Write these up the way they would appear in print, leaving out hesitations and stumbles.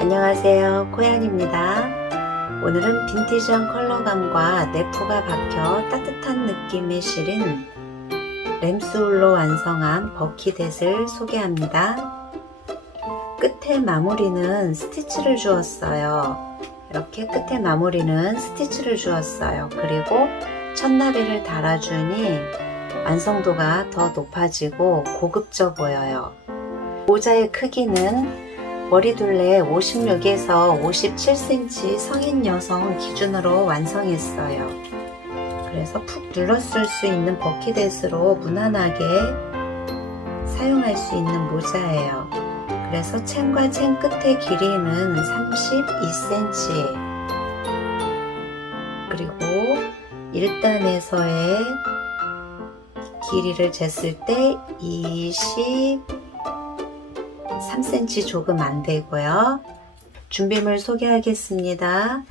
안녕하세요, 코양입니다. 오늘은 빈티지한 컬러감과 내포가 박혀 따뜻한 느낌의 실인 램스울로 완성한 버킷햇을 소개합니다. 끝에 마무리는 스티치를 주었어요. 이렇게 끝에 마무리는 스티치를 주었어요. 그리고 첫나비를 달아주니 완성도가 더 높아지고 고급져 보여요. 모자의 크기는 머리둘레 56에서 57cm 성인 여성 기준으로 완성했어요. 그래서 푹 눌렀을 수 있는 버킷햇으로 무난하게 사용할 수 있는 모자예요. 그래서 챔과 챔 끝의 길이는 32cm, 그리고 1단에서의 길이를 쟀을 때 23cm 조금 안 되고요. 준비물 소개하겠습니다.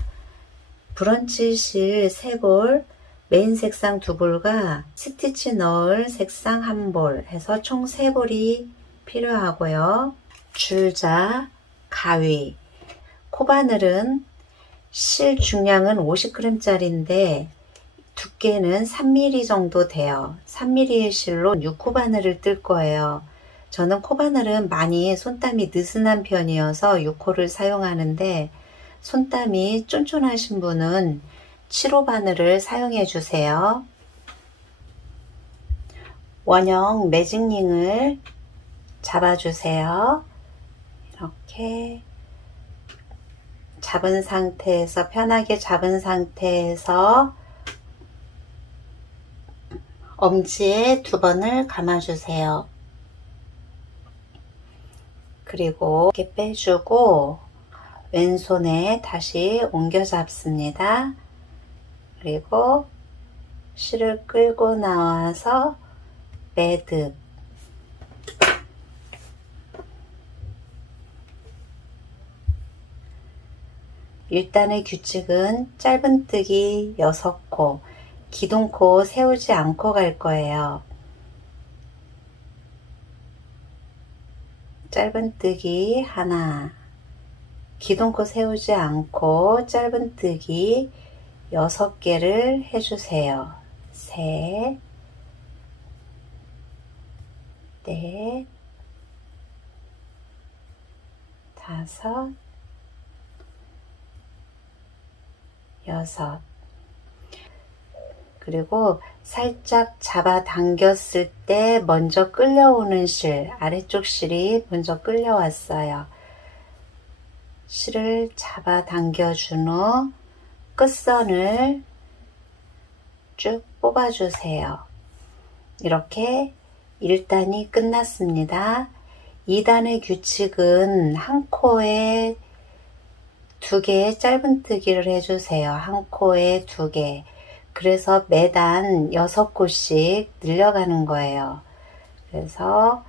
브런치 실 3볼, 메인 색상 2볼과 스티치 넣을 색상 1볼 해서 총 3볼이 필요하고요. 줄자, 가위, 코바늘은 실 중량은 50g짜리인데 두께는 3mm 정도 돼요. 3mm의 실로 6코바늘을 뜰 거예요. 저는 코바늘은 많이 손땀이 느슨한 편이어서 6호를 사용하는데 손땀이 쫀쫀하신 분은 7호 바늘을 사용해 주세요. 원형 매직링을 잡아주세요. 이렇게 잡은 상태에서 편하게 잡은 상태에서 엄지에 2번을 감아주세요. 그리고 이렇게 빼주고 왼손에 다시 옮겨 잡습니다. 그리고 실을 끌고 나와서 매듭, 일단의 규칙은 짧은뜨기 6코, 기둥코 세우지 않고 갈 거예요. 짧은뜨기 하나, 기둥코 세우지 않고 짧은뜨기 6개를 해주세요. 셋, 넷, 다섯, 여섯. 그리고 살짝 잡아 당겼을 때 먼저 끌려오는 실, 아래쪽 실이 먼저 끌려왔어요. 실을 잡아 당겨준 후 끝선을 쭉 뽑아주세요. 이렇게 1단이 끝났습니다. 2단의 규칙은 한 코에 2개의 짧은뜨기를 해주세요. 한 코에 2개. 그래서 매단 6코씩 늘려가는 거예요. 그래서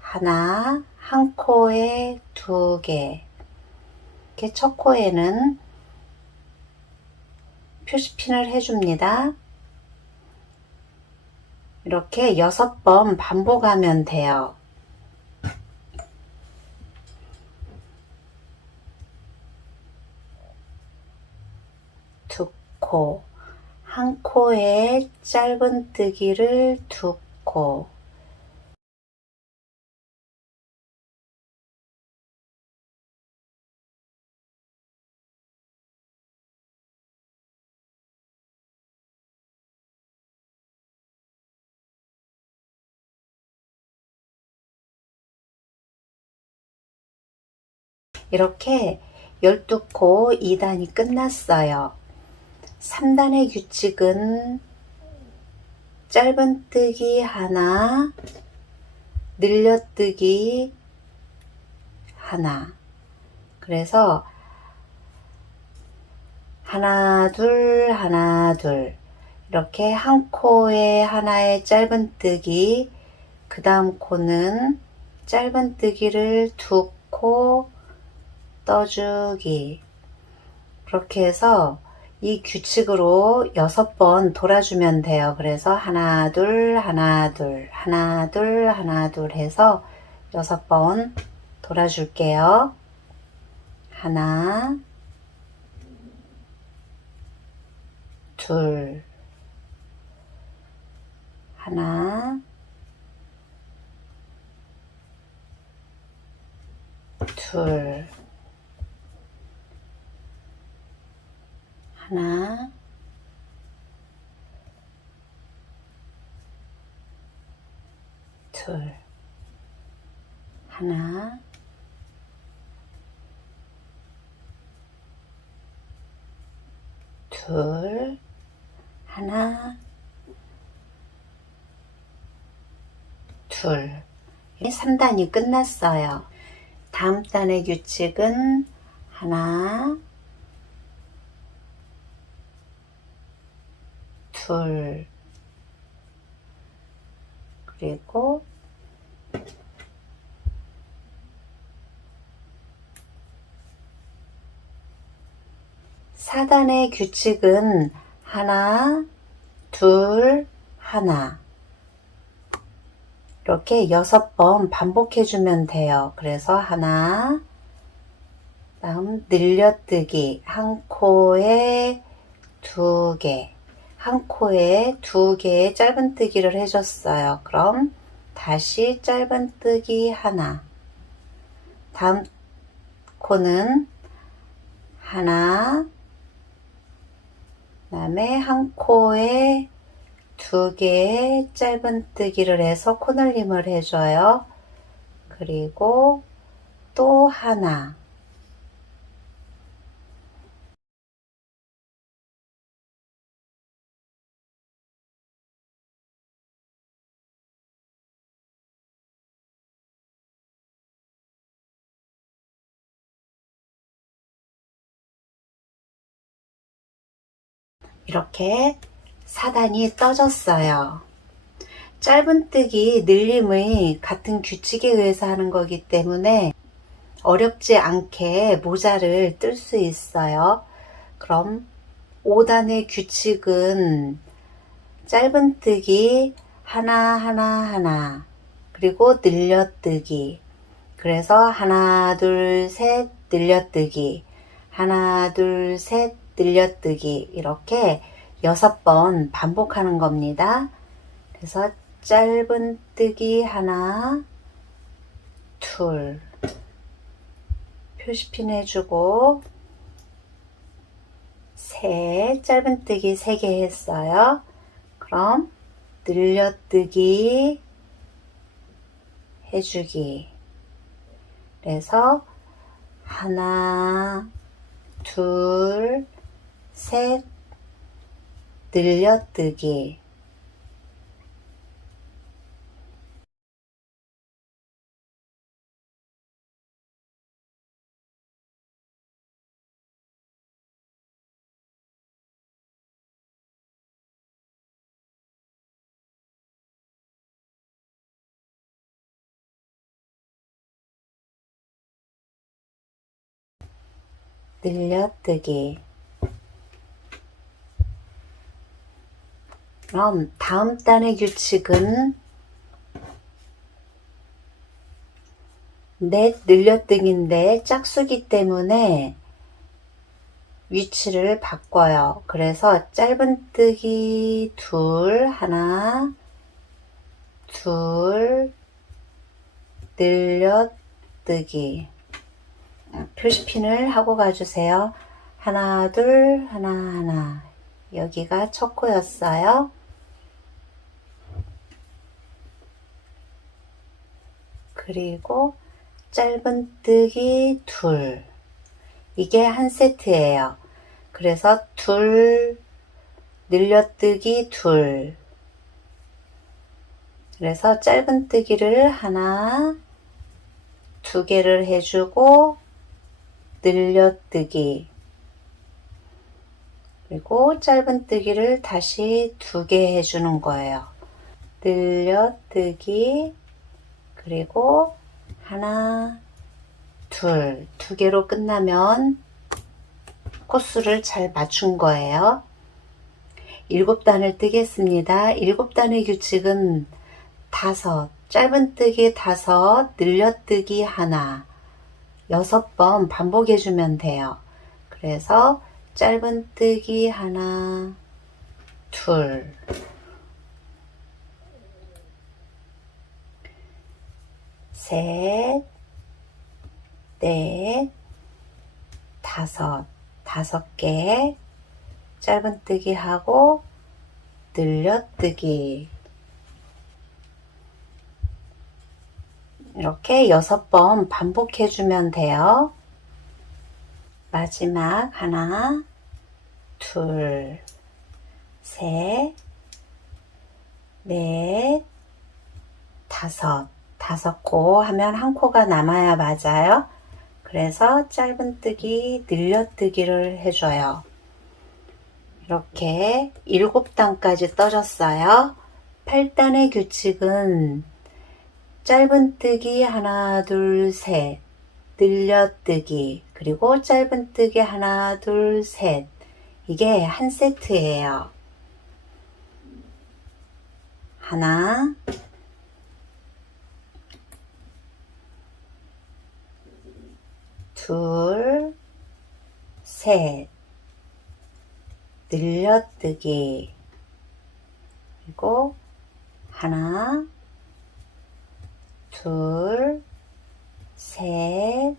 하나, 한 코에 2개. 이렇게 첫 코에는 표시핀을 해줍니다. 이렇게 6번 반복하면 돼요. 두 코, 한 코에 짧은뜨기를 2코, 이렇게 12코 2단이 끝났어요. 3단의 규칙은 짧은뜨기 하나, 늘려뜨기 하나. 그래서 하나 둘 하나 둘 이렇게 한 코에 하나의 짧은뜨기, 그 다음 코는 짧은뜨기를 2코 떠주기. 그렇게 해서 이 규칙으로 6번 돌아주면 돼요. 그래서 하나 둘 하나 둘 하나 둘 하나 둘 해서 6번 돌아줄게요. 하나, 둘, 하나, 둘, 하나, 둘, 하나, 둘, 하나, 둘. 3단이 끝났어요. 다음 단의 규칙은 하나, 둘, 그리고 4단의 규칙은 하나, 둘, 하나. 이렇게 6번 반복해주면 돼요. 그래서 하나, 다음 늘려뜨기, 한 코에 2개, 한 코에 2개의 짧은뜨기를 해줬어요. 그럼 다시 짧은뜨기 하나, 다음 코는 하나, 그 다음에 한 코에 2개의 짧은뜨기를 해서 코늘림을 해줘요. 그리고 또 하나, 이렇게 4단이 떠졌어요. 짧은뜨기 늘림의 같은 규칙에 의해서 하는 거기 때문에 어렵지 않게 모자를 뜰 수 있어요. 그럼 5단의 규칙은 짧은뜨기 하나 그리고 늘려뜨기, 그래서 하나 둘 셋 늘려뜨기, 하나 둘 셋 늘려뜨기, 이렇게 6번 반복하는 겁니다. 그래서 짧은뜨기 하나, 둘, 표시핀 해주고, 셋, 짧은뜨기 3개 했어요. 그럼 늘려뜨기 해주기. 그래서 하나, 둘, 셋, 늘려뜨기. 늘려뜨기. 그럼 다음 단의 규칙은 넷 늘려뜨기인데 짝수기 때문에 위치를 바꿔요. 그래서 짧은뜨기 둘, 하나, 둘, 늘려뜨기. 표시핀을 하고 가주세요. 하나, 둘, 하나. 여기가 첫 코였어요. 그리고 짧은뜨기 둘. 이게 한 세트예요. 그래서 둘, 늘려뜨기 둘. 그래서 짧은뜨기를 하나, 2개를 해주고, 늘려뜨기. 그리고 짧은뜨기를 다시 2개 해주는 거예요. 늘려뜨기, 그리고 하나, 둘, 2개로 끝나면 코스를 잘 맞춘 거예요. 7단을 뜨겠습니다. 7단의 규칙은 5, 짧은뜨기 5, 늘려뜨기 하나, 6번 반복해 주면 돼요. 그래서 짧은뜨기 하나, 둘, 셋, 넷, 다섯 개 짧은뜨기 하고 늘려뜨기 이렇게 6번 반복해 주면 돼요. 마지막 하나, 둘, 셋, 넷, 다섯 코 하면 한 코가 남아야 맞아요. 그래서 짧은뜨기, 늘려뜨기를 해줘요. 이렇게 7단까지 떠졌어요. 8단의 규칙은 짧은뜨기 하나, 둘, 셋, 늘려뜨기, 그리고 짧은뜨기 하나, 둘, 셋. 이게 한 세트예요. 하나, 둘, 셋, 늘려뜨기, 그리고 하나, 둘, 셋,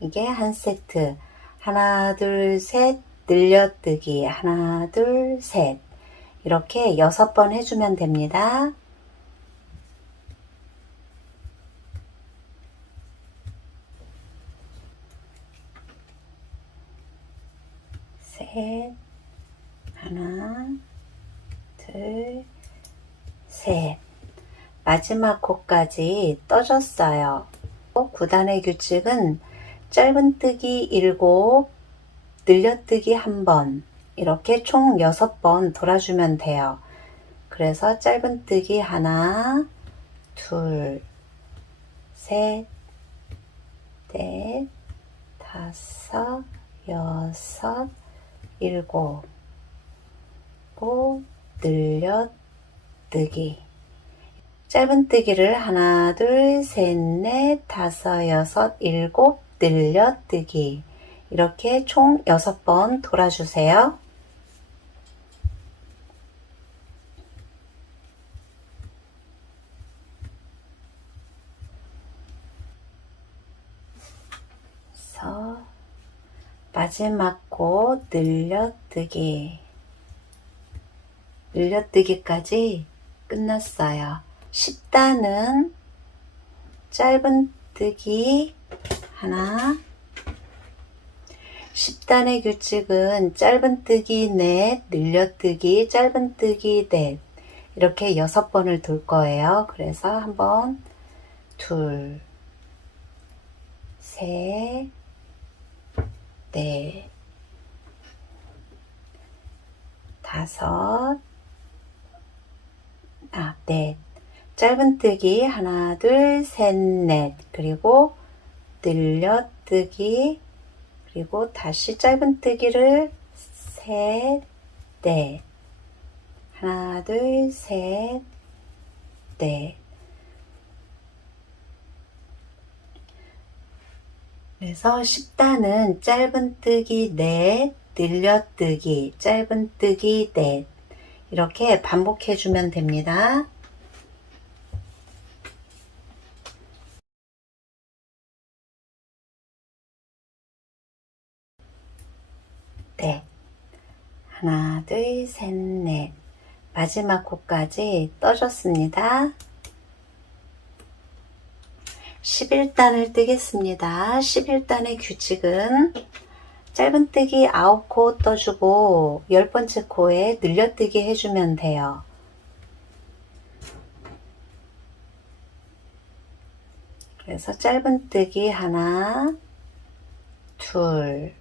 이게 한 세트. 하나, 둘, 셋, 늘려뜨기, 하나, 둘, 셋. 이렇게 6번 해주면 됩니다. 셋, 하나, 둘, 셋. 마지막 코까지 떠줬어요. 9단의 규칙은 짧은뜨기 7, 늘려뜨기 1번, 이렇게 총 6번 돌아주면 돼요. 그래서 짧은뜨기 하나, 둘, 셋, 넷, 다섯, 여섯, 일곱, 늘려뜨기. 짧은뜨기를 하나, 둘, 셋, 넷, 다섯, 여섯, 일곱, 늘려뜨기. 이렇게 총 6번 돌아주세요. 그래서 마지막 코 늘려뜨기. 늘려뜨기까지 끝났어요. 10단은 짧은뜨기 하나, 10단의 규칙은 짧은뜨기 넷, 늘려뜨기, 짧은뜨기 넷, 이렇게 6번을 돌 거예요. 그래서 한번, 둘, 셋, 넷, 다섯, 넷. 짧은뜨기 하나, 둘, 셋, 넷. 그리고 늘려뜨기, 그리고 다시 짧은뜨기를 셋, 넷. 하나, 둘, 셋, 넷. 그래서 10단은 짧은뜨기 넷, 늘려뜨기, 짧은뜨기 넷. 이렇게 반복해 주면 됩니다. 네. 하나, 둘, 셋, 넷. 마지막 코까지 떠줬습니다. 11단을 뜨겠습니다. 11단의 규칙은 짧은뜨기 9코 떠주고 10번째 코에 늘려뜨기 해주면 돼요. 그래서 짧은뜨기 하나, 둘,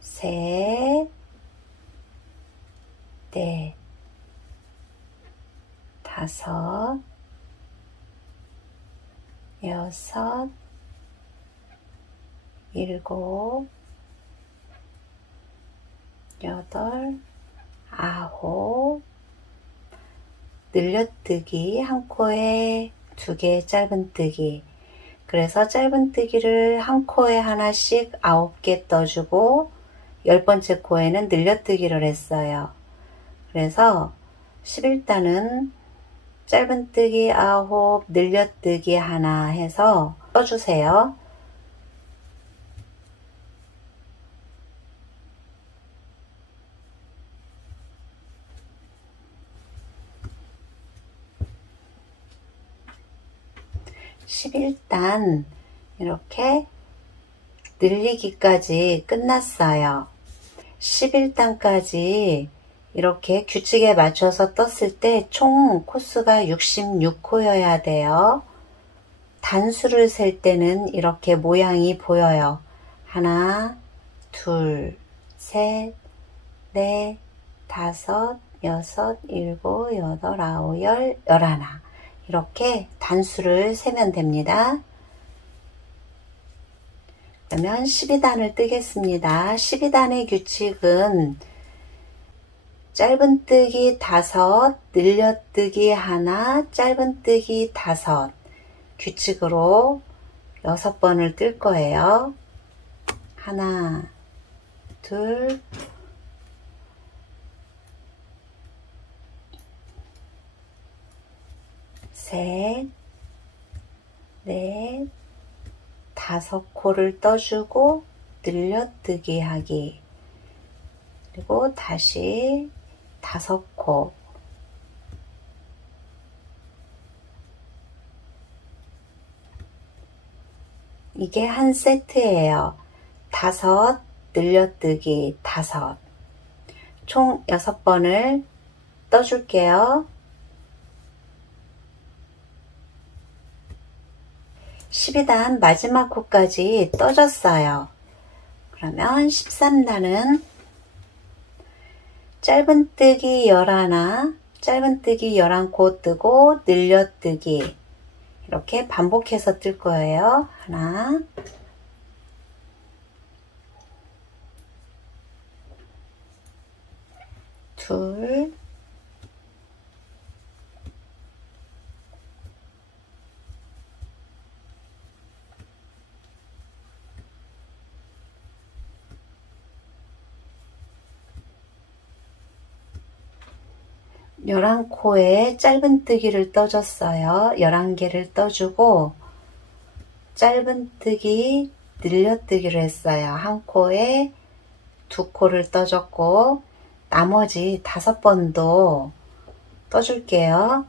셋, 넷, 다섯, 여섯, 일곱, 여덟, 아홉, 늘려뜨기 한 코에 2개 짧은뜨기, 그래서 짧은뜨기를 한 코에 하나씩 9개 떠주고 10번째 코에는 늘려뜨기를 했어요. 그래서 11단은 짧은뜨기 9, 늘려뜨기 하나 해서 떠주세요. (11단) 이렇게 늘리기까지 끝났어요. 11단까지 이렇게 규칙에 맞춰서 떴을 때 총 코수가 66코여야 돼요. 단수를 셀 때는 이렇게 모양이 보여요. 하나, 둘, 셋, 넷, 다섯, 여섯, 일곱, 여덟, 아홉, 열, 열하나. 이렇게 단수를 세면 됩니다. 그러면 12단을 뜨겠습니다. 12단의 규칙은 짧은뜨기 5, 늘려뜨기 하나, 짧은뜨기 5 규칙으로 6번을 뜰 거예요. 하나, 둘, 셋, 넷, 5코를 떠주고 늘려뜨기 하기. 그리고 다시 5코. 이게 한 세트예요. 5, 늘려뜨기 5. 총 6번을 떠줄게요. 12단 마지막 코까지 떠줬어요. 그러면 13단은 짧은뜨기 11, 짧은뜨기 11코 뜨고 늘려뜨기 이렇게 반복해서 뜰 거예요. 하나, 둘, 열한 코에 짧은뜨기를 떠줬어요. 11개를 떠주고 짧은뜨기 늘려뜨기를 했어요. 한 코에 2코를 떠줬고 나머지 5번도 떠줄게요.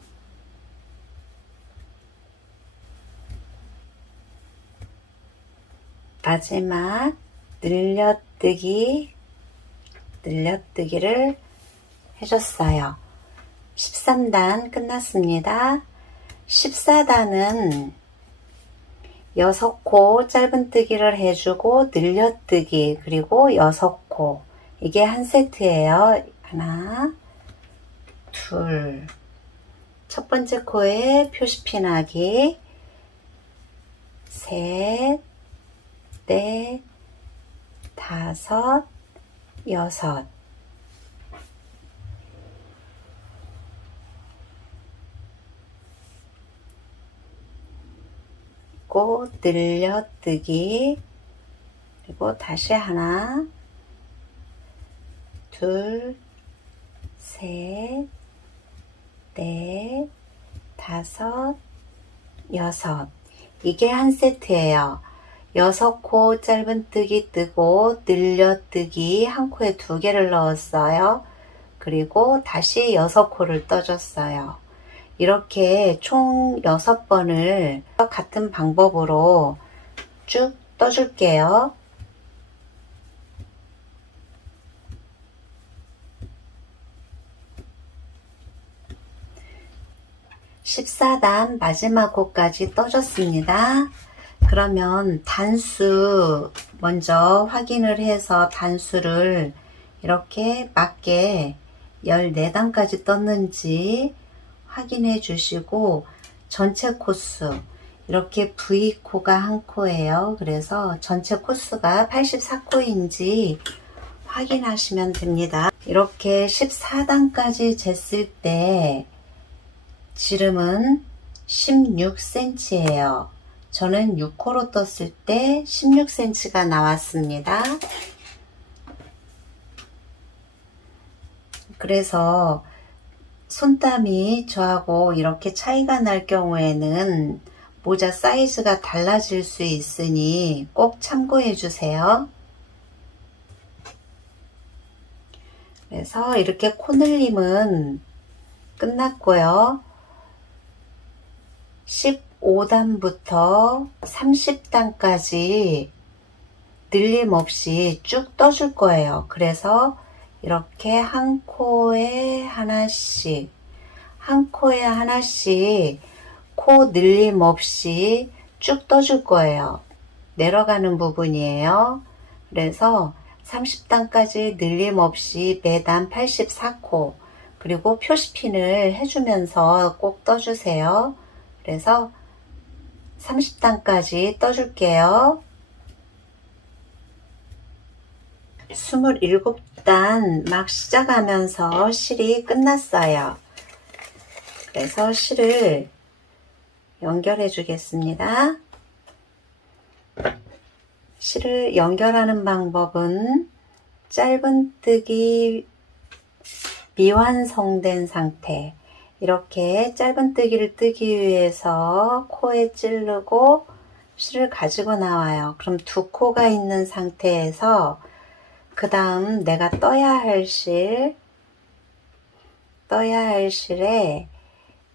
마지막 늘려뜨기를 해줬어요. 13단 끝났습니다. 14단은 6코 짧은뜨기를 해주고 늘려뜨기 그리고 6코 이게 한 세트예요. 하나, 둘, 첫 번째 코에 표시핀 하기, 셋, 넷, 다섯, 여섯. 그리고 늘려뜨기 그리고 다시 하나, 둘, 셋, 넷, 다섯, 여섯. 이게 한 세트예요. 6코 짧은뜨기 뜨고 늘려뜨기 한 코에 2개를 넣었어요. 그리고 다시 6코를 떠줬어요. 이렇게 총 6번을 같은 방법으로 쭉 떠줄게요. 14단 마지막 코까지 떠줬습니다. 그러면 단수 먼저 확인을 해서 단수를 이렇게 맞게 14단까지 떴는지 확인해 주시고 전체 코수 이렇게 V코가 한 코예요. 그래서 전체 코수가 84코인지 확인하시면 됩니다. 이렇게 14단까지 쟀을 때 지름은 16cm예요. 저는 6코로 떴을 때 16cm가 나왔습니다. 그래서 손땀이 저하고 이렇게 차이가 날 경우에는 모자 사이즈가 달라질 수 있으니 꼭 참고해 주세요. 그래서 이렇게 코늘림은 끝났고요. 15단부터 30단까지 늘림 없이 쭉 떠줄 거예요. 그래서 이렇게 한 코에 하나씩, 한 코에 하나씩 코 늘림 없이 쭉 떠줄 거예요. 내려가는 부분이에요. 그래서 30단까지 늘림 없이 매단 84코, 그리고 표시핀을 해주면서 꼭 떠주세요. 그래서 30단까지 떠줄게요. 27단 막 시작하면서 실이 끝났어요. 그래서 실을 연결해 주겠습니다. 실을 연결하는 방법은 짧은뜨기 미완성된 상태, 이렇게 짧은뜨기를 뜨기 위해서 코에 찌르고 실을 가지고 나와요. 그럼 두 코가 있는 상태에서 그 다음 내가 떠야 할 실에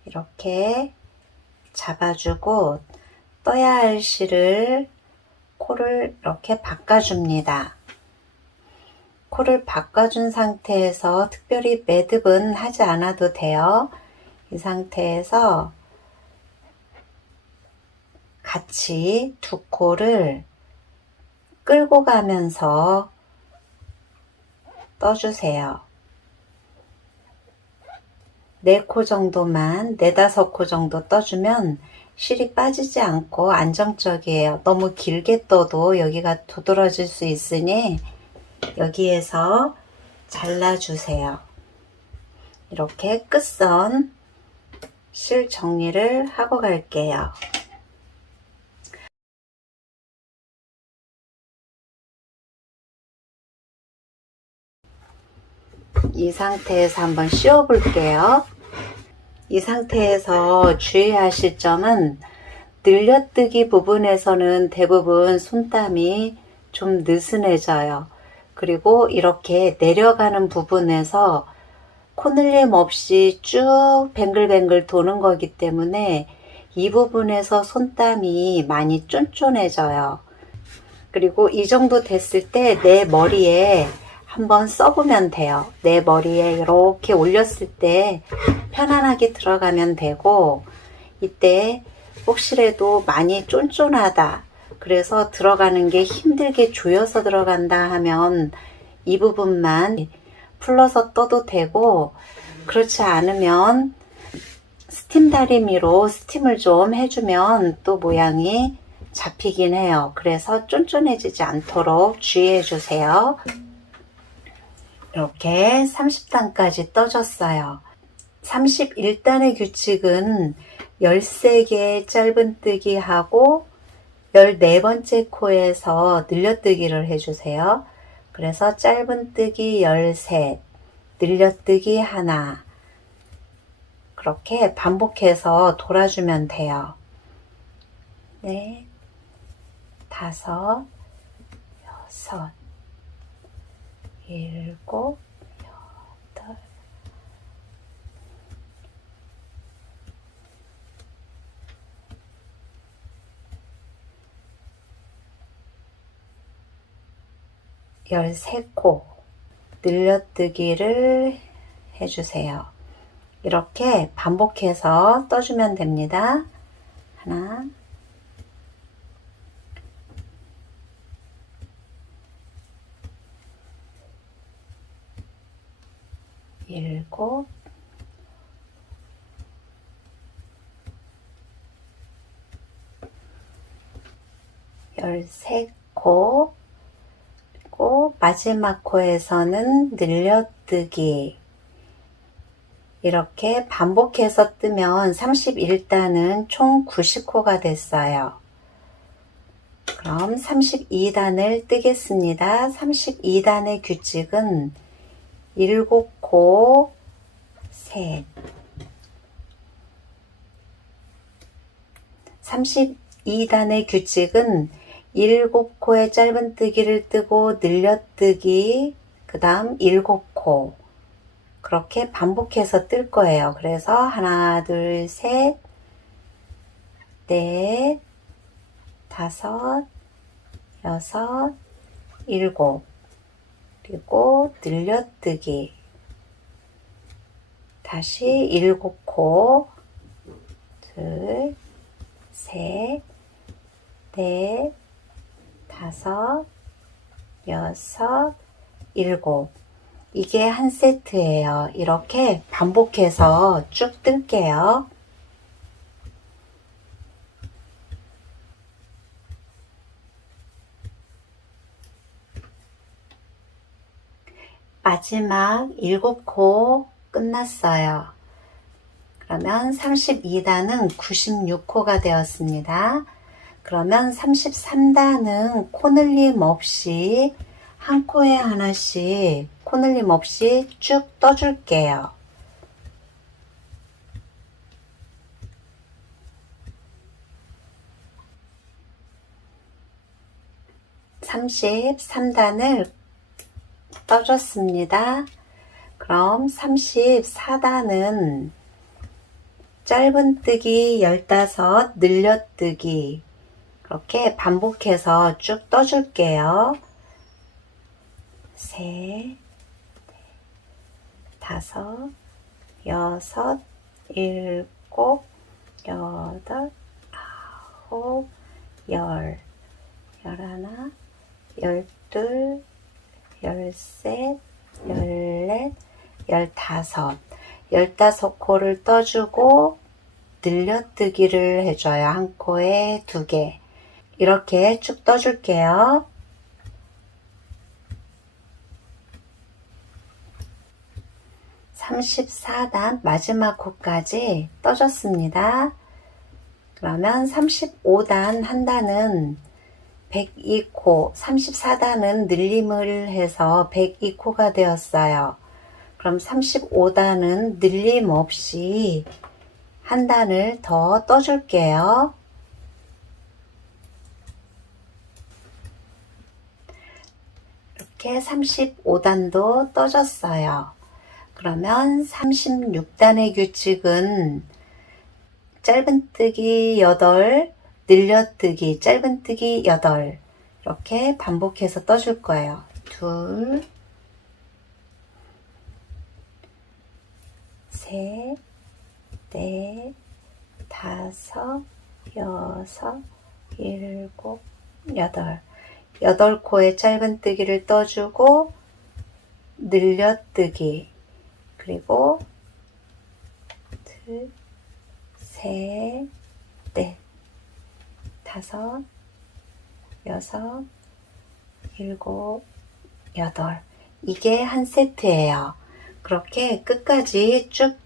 이렇게 잡아주고 떠야 할 실을 코를 이렇게 바꿔줍니다. 코를 바꿔준 상태에서 특별히 매듭은 하지 않아도 돼요. 이 상태에서 같이 두 코를 끌고 가면서 떠주세요. 4코 정도만, 4, 5코 정도 떠주면 실이 빠지지 않고 안정적이에요. 너무 길게 떠도 여기가 도드라질 수 있으니 여기에서 잘라주세요. 이렇게 끝선 실 정리를 하고 갈게요. 이 상태에서 한번 씌워 볼게요. 이 상태에서 주의하실 점은 늘려뜨기 부분에서는 대부분 손땀이 좀 느슨해져요. 그리고 이렇게 내려가는 부분에서 코늘림 없이 쭉 뱅글뱅글 도는 거기 때문에 이 부분에서 손땀이 많이 쫀쫀해져요. 그리고 이 정도 됐을 때 내 머리에 한번 써보면 돼요. 내 머리에 이렇게 올렸을 때 편안하게 들어가면 되고, 이때 혹시라도 많이 쫀쫀하다, 그래서 들어가는 게 힘들게 조여서 들어간다 하면 이 부분만 풀러서 떠도 되고, 그렇지 않으면 스팀 다리미로 스팀을 좀 해주면 또 모양이 잡히긴 해요. 그래서 쫀쫀해지지 않도록 주의해 주세요. 이렇게 30단까지 떠줬어요. 31단의 규칙은 13개의 짧은뜨기 하고 14번째 코에서 늘려뜨기를 해주세요. 그래서 짧은뜨기 13, 늘려뜨기 1, 그렇게 반복해서 돌아주면 돼요. 4, 5, 6, 7, 8, 13코 늘려뜨기를 해주세요. 이렇게 반복해서 떠주면 됩니다. 하나, 일곱, 열세 코, 그리고 마지막 코에서는 늘려뜨기. 이렇게 반복해서 뜨면 31단은 총 90코가 됐어요. 그럼 32단을 뜨겠습니다. 32단의 규칙은 7코, 셋. 32단의 규칙은 7코의 짧은뜨기를 뜨고 늘려뜨기, 그 다음 7코. 그렇게 반복해서 뜰 거예요. 그래서 하나, 둘, 셋, 넷, 다섯, 여섯, 일곱. 그리고 늘려뜨기. 다시 7코, 둘, 셋, 넷, 다섯, 여섯, 일곱. 이게 한 세트예요. 이렇게 반복해서 쭉 뜰게요. 마지막 7코 끝났어요. 그러면 32단은 96코가 되었습니다. 그러면 33단은 코늘림 없이 한 코에 하나씩 코늘림 없이 쭉 떠줄게요. 33단을 떠줬습니다. 그럼 34단은 짧은뜨기 15, 늘려뜨기 그렇게 반복해서 쭉 떠줄게요. 셋, 다섯, 여섯, 일곱, 여덟, 아홉, 열, 열하나, 열둘, 열셋, 열넷, 열다섯. 15코를 떠주고 늘려뜨기를 해줘요. 한 코에 2개. 이렇게 쭉 떠줄게요. (34단) 마지막 코까지 떠줬습니다. 그러면 35단 한 단은 102코, 34단은 늘림을 해서 102코가 되었어요. 그럼 35단은 늘림 없이 한 단을 더 떠줄게요. 이렇게 35단도 떠줬어요. 그러면 36단의 규칙은 짧은뜨기 8, 늘려뜨기, 짧은뜨기 8 이렇게 반복해서 떠줄 거예요. 둘, 셋, 넷, 다섯, 여섯, 일곱, 여덟. 8코의 짧은뜨기를 떠주고 늘려뜨기 그리고 둘, 셋, 넷, 다섯, 여섯, 일곱, 여덟. 이게 한 세트예요. 그렇게 끝까지 쭉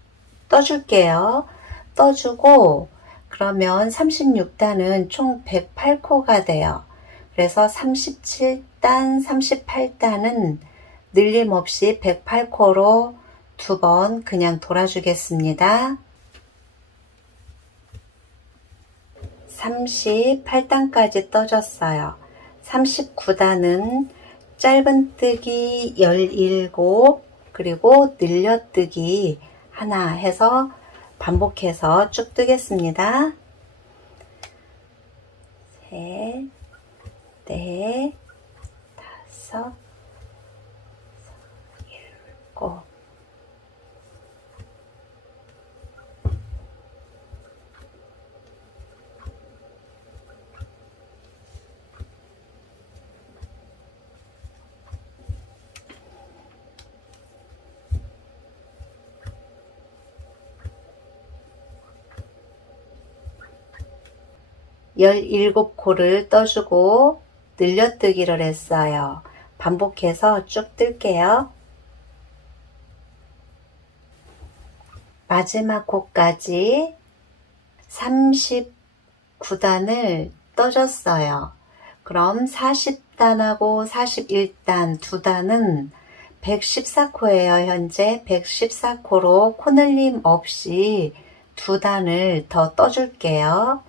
떠줄게요. 떠주고 그러면 36단은 총 108코가 돼요. 그래서 37단, 38단은 늘림없이 108코로 2번 그냥 돌아주겠습니다. 38단까지 떠줬어요. 39단은 짧은뜨기 17 그리고 늘려뜨기 하나 해서 반복해서 쭉 뜨겠습니다. 셋, 넷, 다섯, 일곱. 열일곱 코를 떠주고 늘려뜨기를 했어요. 반복해서 쭉 뜰게요. 마지막 코까지 39단을 떠줬어요. 그럼 40단하고 41단 두 단은 114코예요. 현재 114코로 코늘림 없이 두 단을 더 떠줄게요.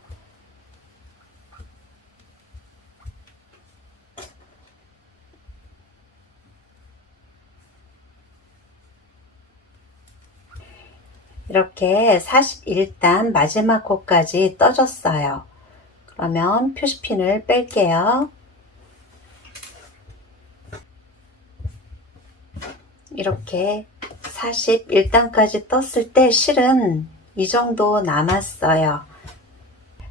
이렇게 41단 마지막 코까지 떠줬어요. 그러면 표시핀을 뺄게요. 이렇게 41단까지 떴을 때 실은 이 정도 남았어요.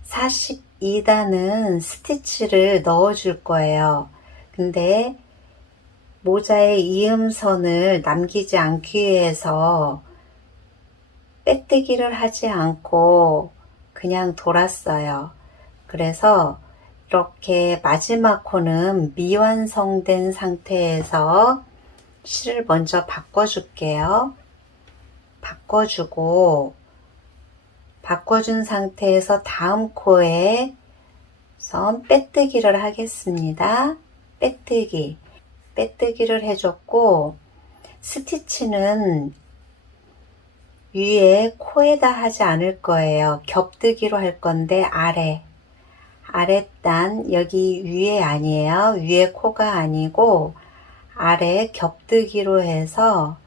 42단은 스티치를 넣어 줄 거예요. 근데 모자의 이음선을 남기지 않기 위해서 빼뜨기를 하지 않고 그냥 돌았어요. 그래서 이렇게 마지막 코는 미완성된 상태에서 실을 먼저 바꿔줄게요. 바꿔준 상태에서 다음 코에 선 빼뜨기를 하겠습니다. 빼뜨기를 해줬고, 스티치는 위에 코에다 하지 않을 거예요. 겹뜨기로 할 건데 아랫단 여기 위에 아니에요. 위에 코가 아니고 아래 겹뜨기로 해서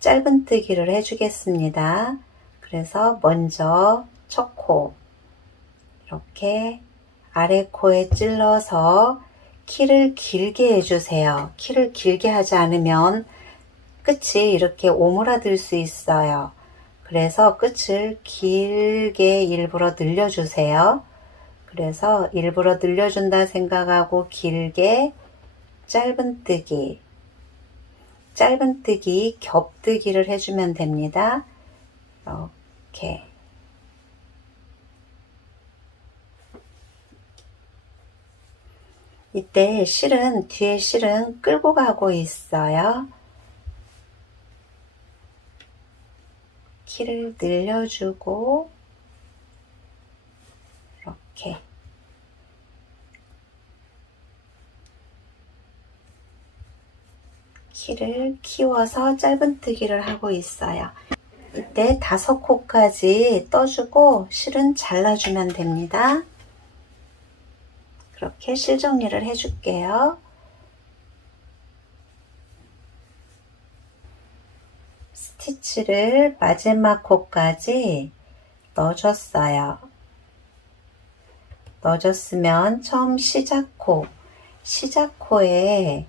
짧은뜨기를 해주겠습니다. 그래서 먼저 첫 코 이렇게 아래 코에 찔러서 키를 길게 해주세요. 키를 길게 하지 않으면 끝이 이렇게 오므라들 수 있어요. 그래서 끝을 길게 일부러 늘려주세요. 그래서 일부러 늘려준다 생각하고 길게 짧은뜨기 겹뜨기를 해주면 됩니다. 이렇게 이때 뒤에 실은 끌고 가고 있어요. 키를 늘려주고 이렇게 키를 키워서 짧은뜨기를 하고 있어요. 이때 5코까지 떠주고 실은 잘라주면 됩니다. 그렇게 실 정리를 해줄게요. 스티치를 마지막 코까지 넣어줬어요. 넣어줬으면 처음 시작코에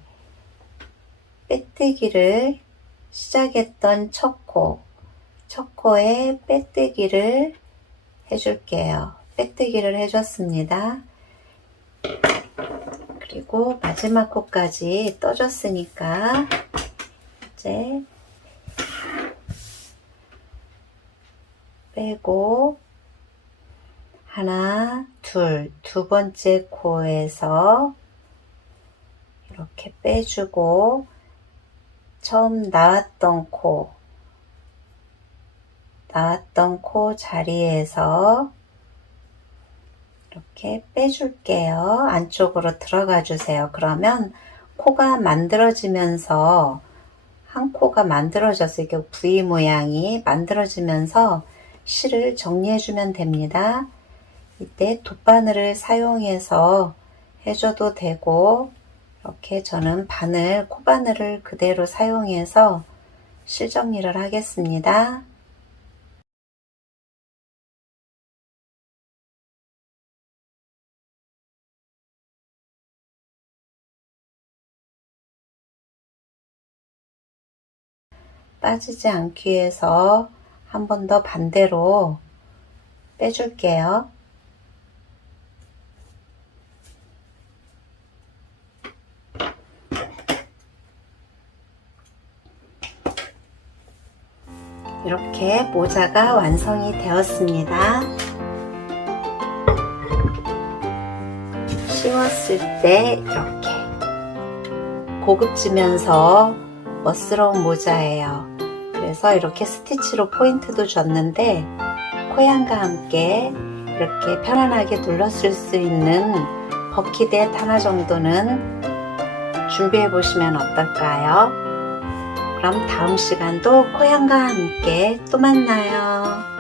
빼뜨기를 시작했던 첫 코에 빼뜨기를 해줄게요. 빼뜨기를 해줬습니다. 그리고 마지막 코까지 떠줬으니까 이제 빼고 하나, 두 번째 코에서 이렇게 빼주고 처음 나왔던 코 자리에서 이렇게 빼줄게요. 안쪽으로 들어가 주세요. 그러면 코가 만들어지면서 한 코가 만들어져서 이렇게 V 모양이 만들어지면서 실을 정리해 주면 됩니다. 이때 돗바늘을 사용해서 해줘도 되고 이렇게 저는 코바늘을 그대로 사용해서 실 정리를 하겠습니다. 빠지지 않기 위해서 한 번 더 반대로 빼줄게요. 이렇게 모자가 완성이 되었습니다. 씌웠을 때 이렇게 고급지면서 멋스러운 모자예요. 그래서 이렇게 스티치로 포인트도 줬는데 코양과 함께 이렇게 편안하게 둘러쓸 수 있는 버킷에 하나 정도는 준비해 보시면 어떨까요? 그럼 다음 시간도 코양과 함께 또 만나요.